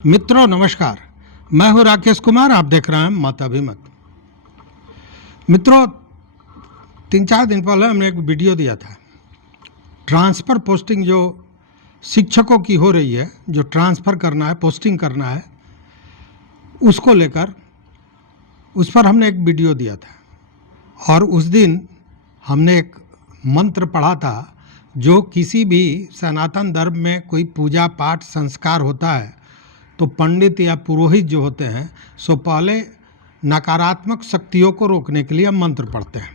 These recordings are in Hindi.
मित्रों नमस्कार। मैं हूं राकेश कुमार। आप देख रहे हैं मत अभिमत। मित्रों, 3-4 दिन पहले हमने एक वीडियो दिया था। ट्रांसफ़र पोस्टिंग जो शिक्षकों की हो रही है, जो ट्रांसफ़र करना है, पोस्टिंग करना है, उसको लेकर उस पर हमने एक वीडियो दिया था। और उस दिन हमने एक मंत्र पढ़ा था, जो किसी भी सनातन धर्म में कोई पूजा पाठ संस्कार होता है तो पंडित या पुरोहित जो होते हैं सो पहले नकारात्मक शक्तियों को रोकने के लिए मंत्र पढ़ते हैं।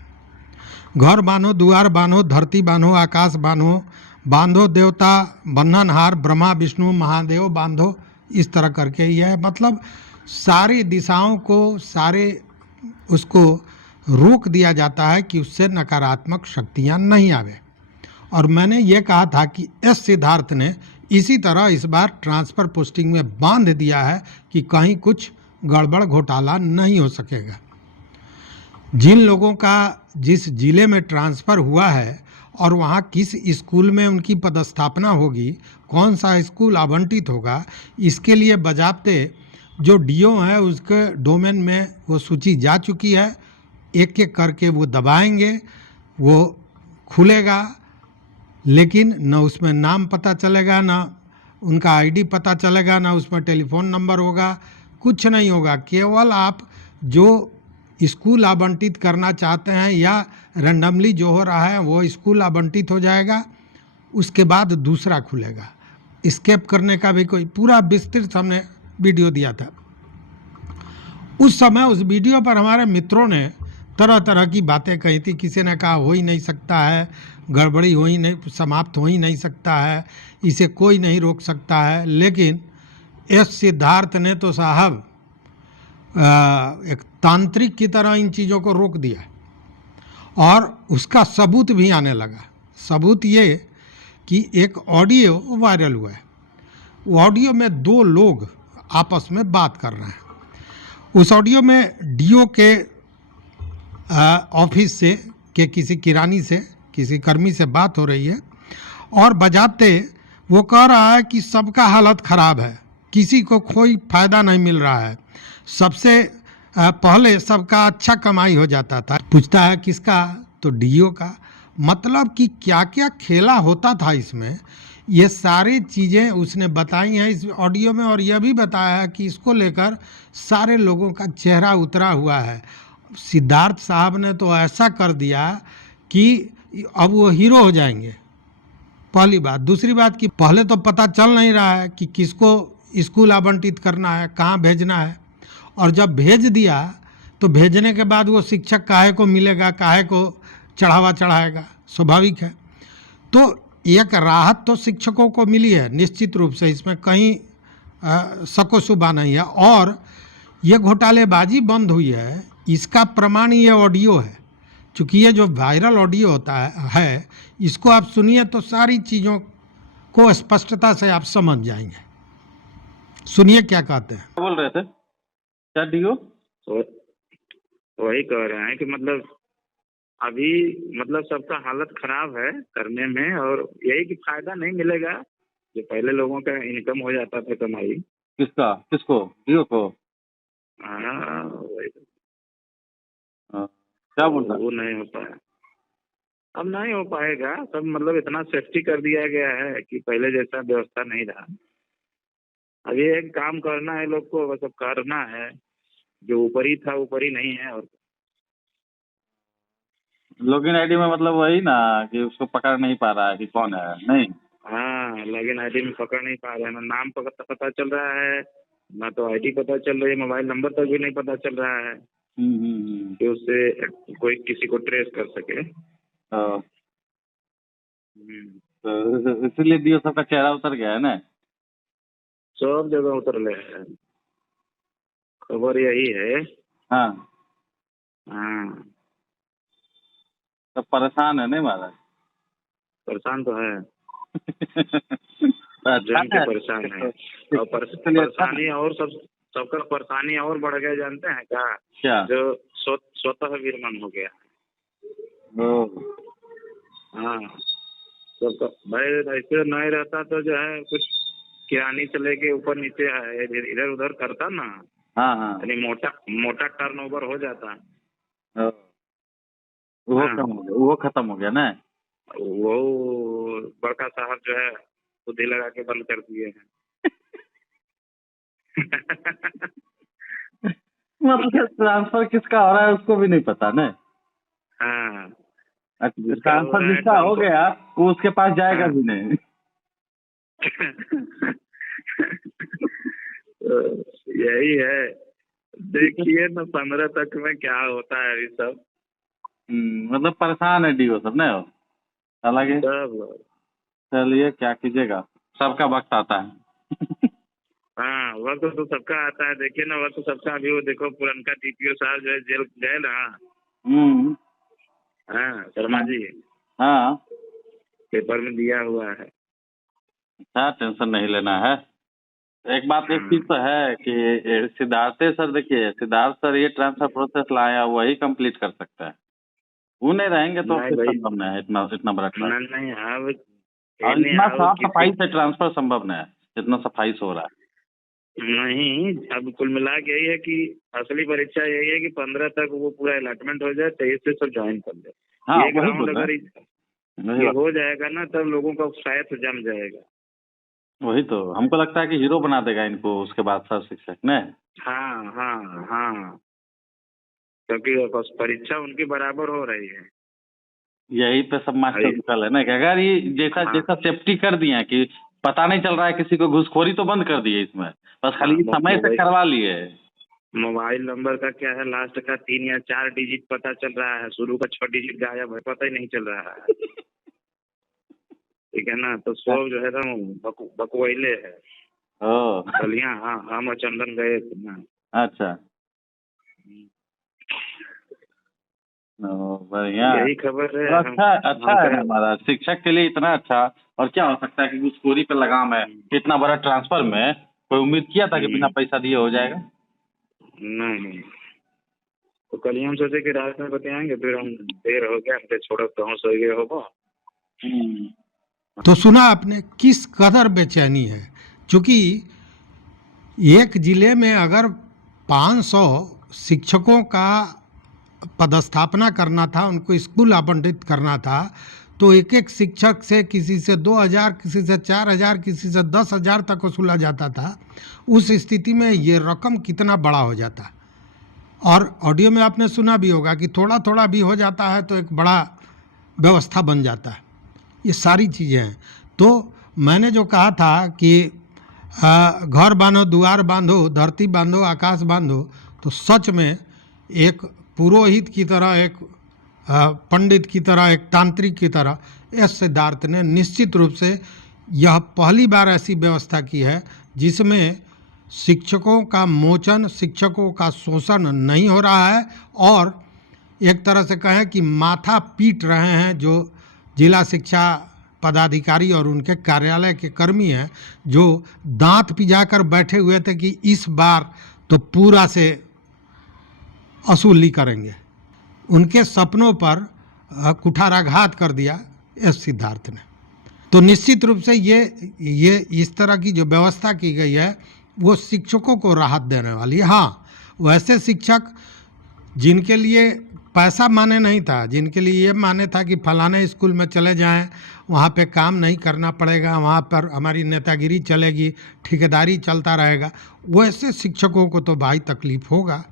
घर बांधो, द्वार बांधो, धरती बांधो, आकाश बांधो, बांधो देवता बंधनहार, ब्रह्मा विष्णु महादेव बांधो, इस तरह करके यह मतलब सारी दिशाओं को, सारे उसको रोक दिया जाता है कि उससे नकारात्मक शक्तियां नहीं आवे। और मैंने ये कहा था कि एस सिद्धार्थ ने इसी तरह इस बार ट्रांसफ़र पोस्टिंग में बांध दिया है कि कहीं कुछ गड़बड़ घोटाला नहीं हो सकेगा। जिन लोगों का जिस ज़िले में ट्रांसफ़र हुआ है और वहाँ किस स्कूल में उनकी पदस्थापना होगी, कौन सा स्कूल आवंटित होगा, इसके लिए बजाते जो डीओ है उसके डोमेन में वो सूची जा चुकी है। एक एक करके वो दबाएंगे, वो खुलेगा, लेकिन न उसमें नाम पता चलेगा, ना उनका आईडी पता चलेगा, ना उसमें टेलीफोन नंबर होगा, कुछ नहीं होगा। केवल आप जो स्कूल आवंटित करना चाहते हैं या रैंडमली जो हो रहा है वो स्कूल आवंटित हो जाएगा, उसके बाद दूसरा खुलेगा। स्केप करने का भी कोई पूरा विस्तृत हमने वीडियो दिया था। उस समय उस वीडियो पर हमारे मित्रों ने तरह तरह की बातें कही थी। किसी ने कहा हो ही नहीं सकता है, गड़बड़ी हो ही नहीं, समाप्त हो ही नहीं सकता है, इसे कोई नहीं रोक सकता है। लेकिन एस सिद्धार्थ ने तो साहब एक तांत्रिक की तरह इन चीज़ों को रोक दिया और उसका सबूत भी आने लगा। सबूत ये कि एक ऑडियो वायरल हुआ है। वो ऑडियो में 2 लोग आपस में बात कर रहे हैं। उस ऑडियो में डीओ के ऑफिस से के किसी किरानी से, किसी कर्मी से बात हो रही है और बजाते वो कह रहा है कि सबका हालत ख़राब है, किसी को कोई फ़ायदा नहीं मिल रहा है, सबसे पहले सबका अच्छा कमाई हो जाता था। पूछता है किसका, तो डीओ का। मतलब कि क्या क्या खेला होता था इसमें, ये सारी चीज़ें उसने बताई हैं इस ऑडियो में। और यह भी बताया है कि इसको लेकर सारे लोगों का चेहरा उतरा हुआ है। सिद्धार्थ साहब ने तो ऐसा कर दिया कि अब वो हीरो हो जाएंगे, पहली बात। दूसरी बात कि पहले तो पता चल नहीं रहा है कि किसको स्कूल आवंटित करना है, कहाँ भेजना है। और जब भेज दिया तो भेजने के बाद वो शिक्षक काहे को मिलेगा, काहे को चढ़ावा चढ़ाएगा, स्वाभाविक है। तो एक राहत तो शिक्षकों को मिली है निश्चित रूप से, इसमें कहीं शको शुबा नहीं है। और ये घोटालेबाजी बंद हुई है, इसका प्रमाण ये ऑडियो है। चूँकि ये जो वायरल ऑडियो होता है इसको आप सुनिए तो सारी चीज़ों को स्पष्टता से आप समझ जाएंगे। सुनिए क्या कहते हैं। बोल रहे थे क्या डीओ? तो वही कह रहे हैं कि मतलब अभी मतलब सबका हालत खराब है करने में, और यही कि फायदा नहीं मिलेगा जो पहले लोगों का इनकम हो जाता था, कमाई। किसका? किसको? डीओ को? हाँ वही तो। क्या बोल रहा? वो नहीं हो पाया, अब नहीं हो पाएगा। सब मतलब इतना सेफ्टी कर दिया गया है कि पहले जैसा व्यवस्था नहीं रहा। अब ये एक काम करना है लोग को, बस अब करना है। जो ऊपरी था ऊपरी नहीं है। और लॉगिन आईडी में मतलब वही ना कि उसको पकड़ नहीं पा रहा है कि कौन है, नहीं? हाँ, लॉगिन आईडी में पकड़ नहीं पा रहे हैं। ना नाम पता चल रहा है, ना तो आईडी पता चल रही है, मोबाइल नंबर तक भी नहीं पता चल रहा है कि उससे कोई किसी को ट्रेस कर सके। तो इसीलिए डीओ सबका चेहरा उतर गया है ना। सब जगह उतर ले है। खबर यही है। हाँ, हाँ, सब परेशान है नहीं महाराज? परेशान तो है, अच्छा जम के है। परेशान है। और इसलिए अच्छा परेशानी और सबका परेशानी और बढ़ गया, जानते हैं क्या? क्या? जो स्वतः विरमन हो गया। हाँ, सबका भाई ऐसे नहीं रहता तो जो है कुछ किरानी से लेके ऊपर नीचे इधर उधर करता ना, हाँ हाँ यानी मोटा मोटा टर्नओवर हो जाता, ओ, वो हाँ। खत्म हो गया, वो खत्म हो गया ना। वो बड़का साहब जो है बुद्धि लगा के बंद कर दिए हैं। मतलब ट्रांसफर किसका हो रहा है उसको भी नहीं पता ना। हाँ, ट्रांसफर जिसका हो गया वो उसके पास जाएगा हाँ। भी नहीं। तो यही है, देखिए ना 15 तक में क्या होता है अभी सब। मतलब परेशान है डीओ सब ना। हालांकि सब चलिए क्या कीजिएगा, सबका वक्त आता है। हाँ, वक्त तो सबका आता है। देखिए ना, वक्त सबका। अभी वो देखो पुरनका टीपीओ साहब जो है जेल गए ना। हम्म। हाँ, शर्मा जी, हाँ, पेपर में दिया हुआ है। अच्छा टेंशन नहीं लेना है। एक बात एक चीज तो है कि सिद्धार्थ सर, देखिए सिद्धार्थ सर ये ट्रांसफर प्रोसेस लाया वही कंप्लीट कर सकता है, वो नहीं रहेंगे तो नहीं फिर भाई, संभव नहीं है इतना इतना बड़ा ट्रांसफर। नहीं अब और इन्हें इतना अब साफ किसी सफाई से ट्रांसफर संभव नहीं है जितना सफाई से हो रहा है। नहीं, अब कुल मिला के यही है कि असली परीक्षा यही है कि 15 तक वो पूरा अलॉटमेंट हो जाए, 23 से सब ज्वाइन कर ले। हाँ ये वही ग्राउंड बोल रहे अगर हैं, ये हो जाएगा ना, तब लोगों का उत्साह जम जाएगा। वही तो हमको लगता है कि हीरो बना देगा इनको उसके बाद सर शिक्षक ने। हाँ हाँ हाँ, क्योंकि बस परीक्षा उनकी बराबर हो रही है। यही पे सब मास्टर निकल है ना कि अगर ये जैसा हाँ। जैसा सेफ्टी कर दिए हैं कि पता नहीं चल रहा है किसी को, घुसखोरी तो बंद कर दिए इसमें, बस खाली हाँ, समय से करवा लिए। मोबाइल नंबर का क्या है, लास्ट का 3 या 4 डिजिट पता चल रहा है, शुरू का 6 डिजिट गायब है, पता ही नहीं चल रहा है। ठीक है ना, तो सब जो है ना बकवैले है। ओ बलिया, हाँ, हम और चंदन गए थे ना। अच्छा, ओ, बढ़िया। यही खबर है। तो अच्छा अच्छा है हमारा शिक्षक के लिए इतना अच्छा। और क्या हो सकता है कि घुसखोरी पे लगाम है, इतना बड़ा ट्रांसफर में कोई उम्मीद किया था कि बिना पैसा दिए हो जाएगा? नहीं, तो कल ही हम सोचे कि रात में बताएंगे, फिर हम देर हो गया, हमसे छोड़ो कहाँ सो गए होगा। तो सुना आपने किस कदर बेचैनी है, क्योंकि एक जिले में अगर 500 शिक्षकों का पदस्थापना करना था, उनको स्कूल आवंटित करना था, तो एक एक शिक्षक से किसी से 2000, किसी से 4000, किसी से 10,000 तक वसूला जाता था। उस स्थिति में ये रकम कितना बड़ा हो जाता। और ऑडियो में आपने सुना भी होगा कि थोड़ा थोड़ा भी हो जाता है तो एक बड़ा व्यवस्था बन जाता है। ये सारी चीज़ें हैं। तो मैंने जो कहा था कि घर बांधो, द्वार बांधो, धरती बांधो, आकाश बांधो, तो सच में एक पुरोहित की तरह, एक पंडित की तरह, एक तांत्रिक की तरह एस सिद्धार्थ ने निश्चित रूप से यह पहली बार ऐसी व्यवस्था की है जिसमें शिक्षकों का मोचन, शिक्षकों का शोषण नहीं हो रहा है। और एक तरह से कहें कि माथा पीट रहे हैं जो जिला शिक्षा पदाधिकारी और उनके कार्यालय के कर्मी हैं, जो दांत पिजाकर बैठे हुए थे कि इस बार तो पूरा से वसूली करेंगे। उनके सपनों पर कुठाराघात कर दिया एस सिद्धार्थ ने। तो निश्चित रूप से ये इस तरह की जो व्यवस्था की गई है वो शिक्षकों को राहत देने वाली है। हाँ, वैसे शिक्षक जिनके लिए पैसा माने नहीं था, जिनके लिए ये माने था कि फलाने स्कूल में चले जाएं, वहाँ पे काम नहीं करना पड़ेगा, वहाँ पर हमारी नेतागिरी चलेगी, ठेकेदारी चलता रहेगा, वैसे शिक्षकों को तो भाई तकलीफ होगा।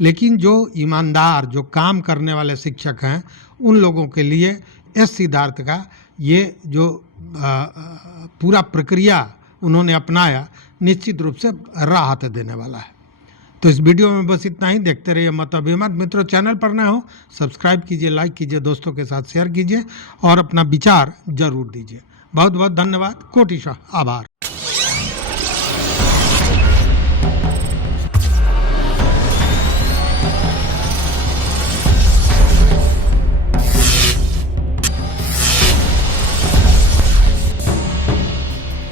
लेकिन जो ईमानदार, जो काम करने वाले शिक्षक हैं, उन लोगों के लिए एस सिद्धार्थ का ये जो पूरा प्रक्रिया उन्होंने अपनाया निश्चित रूप से राहत देने वाला है। तो इस वीडियो में बस इतना ही। देखते रहिए मत अभिमत। मित्रों, चैनल पर नए हो सब्सक्राइब कीजिए, लाइक कीजिए, दोस्तों के साथ शेयर कीजिए और अपना विचार जरूर दीजिए। बहुत बहुत धन्यवाद, कोटिशः आभार।